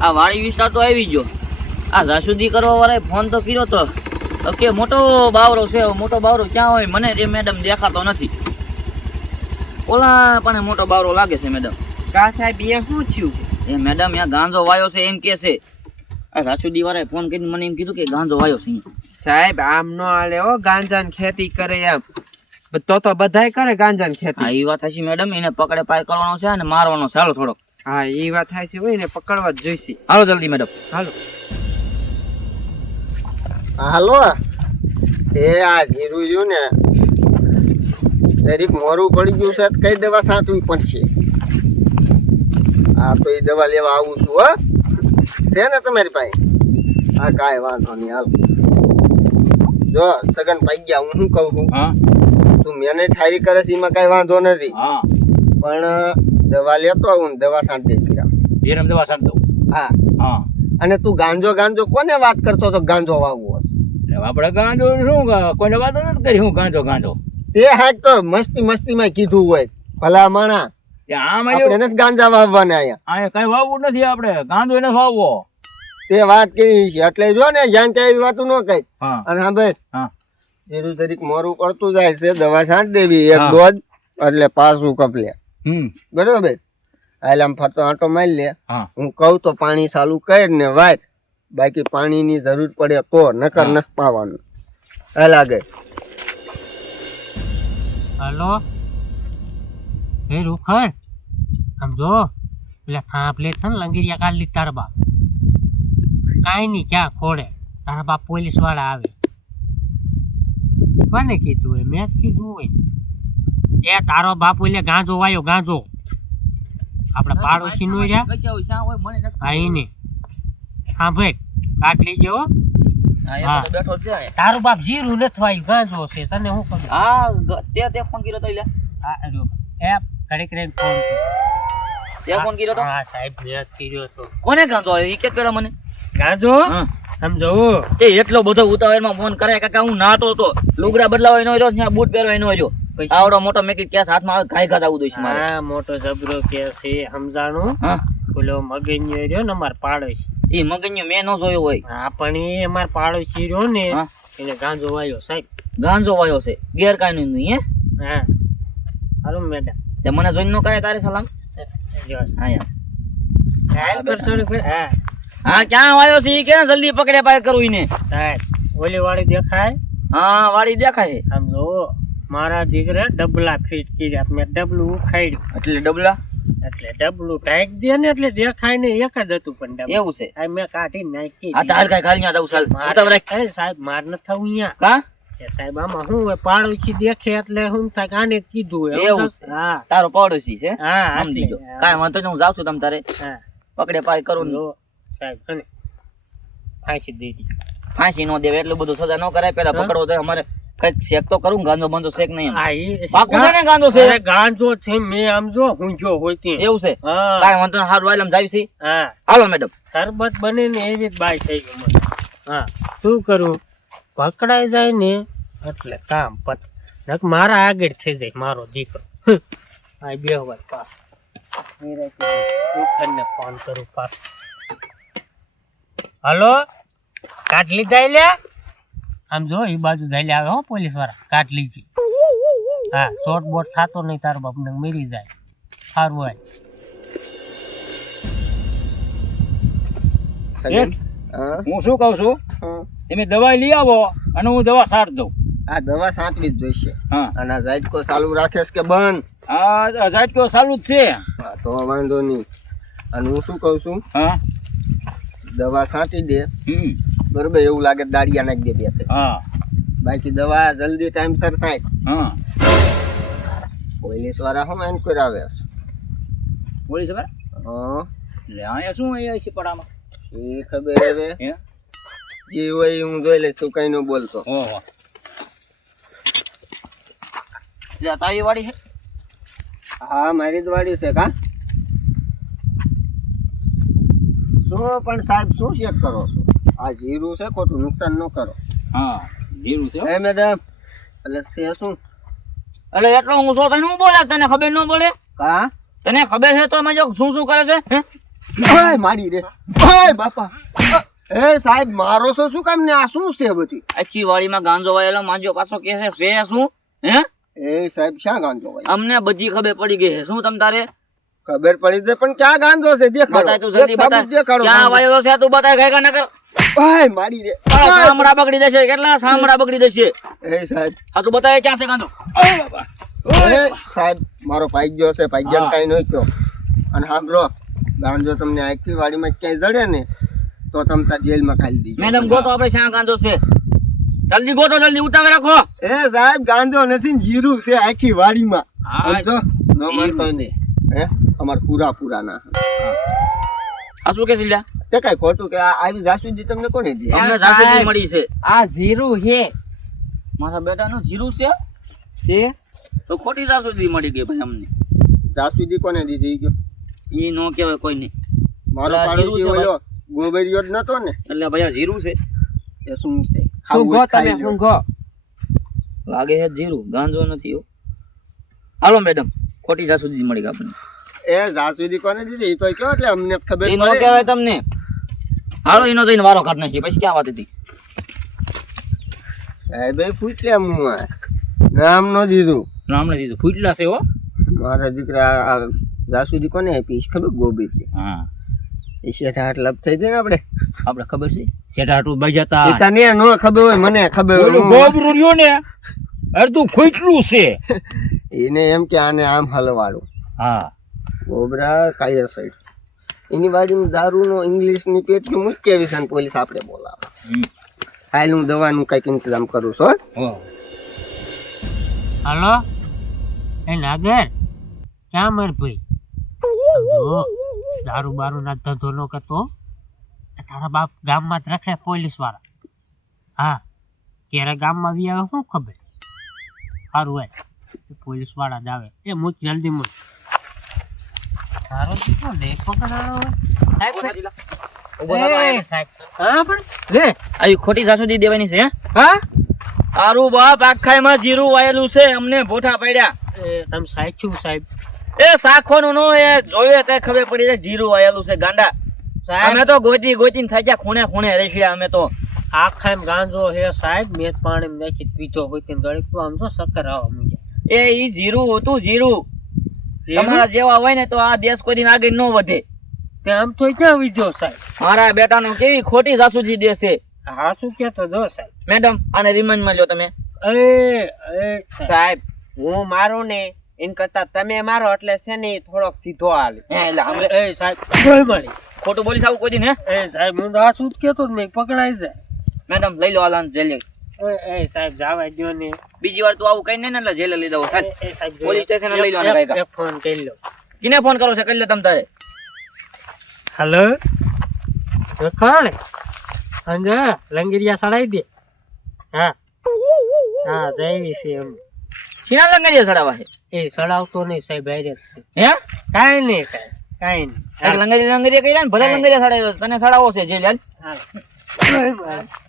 આ વાડી વિસ્તાર તો આવી ગયો. આ જાસુદી કરવા વાળાએ ફોન તો કર્યો તો. કે મોટો બાવરો છે મોટો બાવરો ક્યાં હોય મને એ મેડમ દેખાતો નથી. ઓલા પણ મોટો બાવરો લાગે છે મેડમ કા સાહેબ એ શું થયું? એ મેડમ ત્યાં ગાંજો વાયો છે એમ કે છે. આ સાસુદી વાળાએ ફોન કરીને મને એમ કીધું કે ગાંજો વાયો છે સાહેબ આમ નો હાલે હો ગાંજાની ખેતી કરે એમ. તો તો બધાય કરે ગાંજાની ખેતી. એ વાત હશે મેડમ એને પકડે પાર કરવાનો છે અને મારવાનો ચાલો થોડો હા એ વાત થાય છે હોય ને પકડવા જ જોઈશે. હાલો જલ્દી મેડમ હાલો. હાલો. એ આ જીરું રહ્યું ને જરીક મોરું પડી ગયું છે કઈ દવા સાચવી પડશે હા તો એ દવા લેવા આવું છું હો. છે ને તમારી પાસે? હા કાંઈ વાંધો નહીં હાલ. જો સગન પાઈ ગયા હું શું કહું છું? હા. તું મેને થારી કરે છે એમાં કાંઈ વાંધો નથી. હા. પણ દવા લેતો આવું ને દવા સાંટી દઈશ જીરમ દવા સાંટ દઉં. હા. હા. અને તું ગાંજો ગાંજો કોને વાત કરતો તો ગાંજો વાવવો હશે. આપણે ગાંજો શું કોઈને વાત નથી કરી હું ગાંજો ગાંજો? તે હાથ તો મસ્તી મસ્તીમાં કીધું હોય. ભલા માણા. આપણે નથી ગાંજા વાવવાના અહીંયા. અહીંયા કઈ વાવવું નથી આપણે. ગાંજો એને વાવવો. તે વાત કરી છે. એટલે જો ને જ્યાં ત્યાં એવી વાતું ન કઈ. અને હા ભાઈ હા. ધીરું ધરીક મોરું પડતું જાય છે. દવા છાંટ દેવી. એક. ડોઝ એટલે પાછું કપલે. હમ. બરોબર. હાલ આમ ફરતો આંટો મારી લે. હા. કહું તો પાણી ચાલુ કર ને વાત બાકી પાણીની જરૂર પડે તો નકર. નસ પાવાનું હાલ આગળ. હલો. હે રૂખડ. આમ જો પેલા થાંભલે છે ને લંગીરિયા કાઢ લીધી તારા બાપ. કાંઈ નહીં ક્યાં ખોડે. તારા બાપ પોલીસવાળા આવે. કોને કીધું હોય મેં જ કીધું હોય એ તારો બાપ એટલે ગાંજો વાયો ગાંજો. આપણે પાડોશી નો રહ્યા? હા એને હા ભાઈ કાઢ લઈ હો. હા બેઠો છે તારો બાપ જીરું નથી વાયું ગાંજો છે તને હું કહું? હા તે તે ફોન કર્યો તો. એ ઘડીક રહીને ફોન કર. તે ફોન કર્યો તો? હા સાહેબ મેં કર્યો હતો. કોને ગાંજો એ કે પેલા મને. ગાંજો? સમજાવું સમજો તે એટલો બધો ઉતાવળમાં ફોન કરે કાકા હું નાતો તો. લુગડા બદલાવા નો રહ્યો ત્યાં બૂટ પહેરવા એનો રહ્યો? આવડો મોટો મેકી કેસ હાથમાં આવે ખાઈ ખાતા દઈશ મારે. હા મોટો જબરો કેસ એ સમજાણું? હા. પેલો મગન્યો રહ્યો ને અમાર પાડોશી. એ મગન્યો મેં ન જોયો હોય. હા પણ એ અમાર પાડોશી રહ્યો ને એને ગાંજો વાયો સાહેબ. ગાંજો વાયો છે. ગેર કાંઈ નહીં હે? હા. Hello madam. તે મને જોઈને નો કાય તારે સલામ? પર થોડુંક ફેર- હા. હા ક્યાં વાયો છે કે જલ્દી પકડે પાય કરું ઈને? સાહેબ ઓલી વાળી દેખાય? હા વાળી દેખાય આમ જો મારા દીકરા ડબલા ફીટ કર્યા મેં ડબલું ઉખાડ્યું. એટલે ડબલા? એટલે ડબલું ટાઈક દે ને એટલે દેખાય ને એક જ હતું પણ એવું છે? આ મેં કાઢી નાખી આ તો હાલ કાંઈ ખાલી ત્યાં દઉં સાલ મારે- કઈ સાહેબ માર ન થવું અહીંયા. કા? કે સાહેબ આમાં હું પાડોશી દેખે એટલે હું થાય કાને કીધું એવું. હા. તારો પાડોશી છે? હા સમજી ગયો કાંઈ વાંધો નહીં હું જાઉં છું તમ તારે. હા. પકડે પાય કરું ને. જો સાહેબ કને ફાંસી દઈ ફાંસી નો દેવે એટલું બધું સજા ન કરાય. પેલા પકડો પકડવો જોઈએ અમારે. કંઈક શેક તો કરું ગાંધો બંધો શેક નહીં પાકું છે ને. ગાંધો છે ગાંધો છે મેં આમ જો હું જો હોય ત્યાં એવું છે? હા. વાંધો હારું આમ જાવી છી હા. Hello madam. શરબત બને ને એવી જ બાય થઈ ગયું હા. શું કરું? પકડાઈ જાય ને એટલે કામ પત. નક મારા આગળ થઈ જાય મારો દીકરો. આ બે વાત ને ફોન કરું પા હલો? કાટ લીધા લે આમ જો એ બાજુ જઈ આવે હો પોલીસવાળા કાટલી લીધી હા શોર્ટ બોટ થતો નહીં તારો બાપને મરી જાય. સારું હોય હા? હું શું કહું છું. તમે દવા લઈ આવો અને હું દવા સાટ દઉં. આ દવા સાંટવી જ જોઈશે. હા. અને આ ઝાટકો ચાલુ રાખેશ કે બંધ? આ ઝાટકો ચાલુ જ છે. હા, તો વાંધો નહીં. અને હું શું કહું છું? હા. દવા છાંટી દે. બરોબર એવું લાગે દાળિયા દાડિયા નાખી દે બે હા. બાકી દવા જલ્દી ટાઈમસર સાંટ હા. પોલીસવાળા શું એન્ક્વાયર આવે પોલીસવાળા? હા. એટલે અહીંયા શું અહીંયા છે પડામાં? એ ખબર હવે. હે? જે હોય હું જોઈ લઈશ તું કઈ નો બોલતો ઓહો. આ તારી વાડી છે? હા મારી જ વાડી છે કા? શું પણ સાહેબ શું ચેક કરો છો? આ જીરું છે ખોટું નુકસાન ન કરો. હા જીરું છે એ મેડમ એટલે છે શું? એટલે એટલો હું છો તને હું બોલે તને ખબર ન બોલે? કા? તને ખબર છે તો મજો શું શું કરે છે? ઓય મારી રે. ઓય બાપા. એ સાહેબ મારો છો શું કામ ને? આ શું છે બધી? આખી વાળીમાં ગાંજો વાયેલો માંજો પાછો કે છે છે શું? હે? એ સાહેબ શા ગાંજો વાય અમને બધી ખબર પડી ગઈ છે. શું તમ તારે? ખબર પડી છે પણ ક્યાં ગાંધો છે? દેખાડો. તું જલ્દી એક દેખાડો ક્યાં ગાંધો. છે તું બતાય કઈ ન કર ઓય મારી રે. તારા બગડી જશે કેટલા સાંભળા બગડી જશે એ સાહેબ. આ તું બતાય ક્યાં છે ગાંજો એ સાહેબ મારો પાઇગ્યો છે પાઇગ્યો હા. કઈ કયો અને સાંભળો ગાંજો તમને આખી વાડીમાં ક્યાંય જડે ને તો તમ તાર જેલમાં ખાલી દીજો મેડમ ગોતો આપણે શ્યાં ગાંજો છે? જલ્દી ગોતો જલ્દી ઉતાવે રાખો. એ સાહેબ ગાંધો નથી જીરું છે આખી વાડીમાં. સમજો? નો માનતો નહીં. હે? અમાર પૂરા પૂરા ના આ શું કે છે તે કઈ ખોટું કે આ આવી જાસૂદી તમને કોને દી અમને સાહેબ. મળી છે. આ જીરું હે મારા બેટાનું જીરું છે? તે તો ખોટી જાસૂદી મળી ગઈ ભાઈ અમને. જાસૂદી કોને દીધી કયો? ઈ નો કહેવાય કોઈ નહીં મારો પાડોશી ઓલો ગોબરિયો જ નતો ને? એટલે ભાઈ આ જીરું છે. એ શું છે? શું ગો તમે શું ગો? લાગે છે જીરું. ગાંજો નથી હો. Hello madam. ખોટી જાસૂદી મળી ગઈ આપણને. એ જાસૂદી કોને દીધી? એ તો કયો એટલે અમને ખબર ઈ નો કહેવાય તમને. હાલો એનો જઈને વારો કાઢ નાખીએ. પછી ક્યાં વાત હતી? સાહેબ હું નામ નો દીધું. રામને દીધું. ફૂટલા છે હો. મારા દીકરા આ જાસૂદી કોને આપી? ખબર ગોબી હા. એ શેઠા લપ થઈ જાય ને આપણે. આપણે ખબર છે? શેઠાટું બાઈ જતા એ તને નો ખબર હોય મને ખબર હોય. ગોબરું રહ્યો ને અડધું ખૂટલું છે. એને એમ કે આને આમ હલવાડું. હા. ગોબરા કાયા સાઈડ એની વાડીમાં દારૂનો ઇંગ્લિશની પેટીઓ મૂકી વિશે પોલીસ આપણે બોલાવે હાલ હું દવાનું કંઈક ઇંતજામ કરું છું. હાલો? એ નાગર ક્યાં મર ભાઈ? દારૂ બારૂ ના ધંધો ન કરતો તારા બાપ ગામમાં જ રખડે પોલીસવાળા હા ક્યારે ગામમાં આવી આવે શું ખબર? સારું હોય પોલીસવાળા જ આવે. એ મૂક જલ્દી મૂક. તારો દીકરો ને? પકડાણો સાહેબ. એ, સાહેબ. હા પણ? લે આવી ખોટી જાસૂદી દેવાની છે હા? તારું બાપ આખાઈમાં જીરું વાયેલું છે અમને ભોઠા પડ્યા. એ તમે સાહેબ છું સાહેબ. એ સાખોનું નો એ જોયે તે ખબર પડી જાય જીરું વાયેલું છે ગાંડા. સાહેબ. અમે તો ગોતી ગોતીને થાક્યા ખૂણે ખૂણે રેખ્યા અમે તો. આખા ગાંજો હે સાહેબ. મેં પાણી નાખી પીતો તે તો આમ તો શક્કર માંડ્યા. એ ઈ જીરું હતું જીરું. જીરું? તમારા જેવા હોય ને તો આ દેશ કોઈ દિન આગળ ન વધે. તે આમ તો ક્યાં વિધો સાહેબ? મારા બેટાનો કેવી ખોટી સાસુજી દેશ છે. હા શું કહેતો જો સાહેબ. મેડમ આને રિમાન્ડમાં લ્યો તમે. એ એ સાહેબ. હું મારું ને એન કરતા તમે મારો એટલે છે ને થોડોક સીધો હાલ. એટલે આપણે એ સાહેબ ગોળ મારી ખોટું બોલી સાવ કોઈ દિન હે? એ સાહેબ હું તો શું જ કહેતો જ નહીં પકડાઈ જાય. મેડમ લઈ લો આલાન જેલે એ એ સાહેબ જાવા દ્યો ને. બીજી વાર તું આવું કઈ નહીં ને એટલે જેલે લઈ દઉં સાહેબ એ સાહેબ પોલીસ સ્ટેશન લઈ લો એક- ફોન કરી લો. કિને ફોન કરો છે? કરી લે તમ તારે. હેલો? કોણ? અંજો લંગરિયા સડાઈ દે. હા. હા જઈ છે એમ. શીના લંગરિયા સડાવા છે? એ સડાવતો નહીં સાહેબ હારે છે. હે? કાઈ નહીં સાહેબ કાઈ નહીં. લંગરિયા લંગરિયા કર્યા ને? ભલે લંગરિયા સડાવ્યો તને સડાવો છે જેલ હાલ. હા.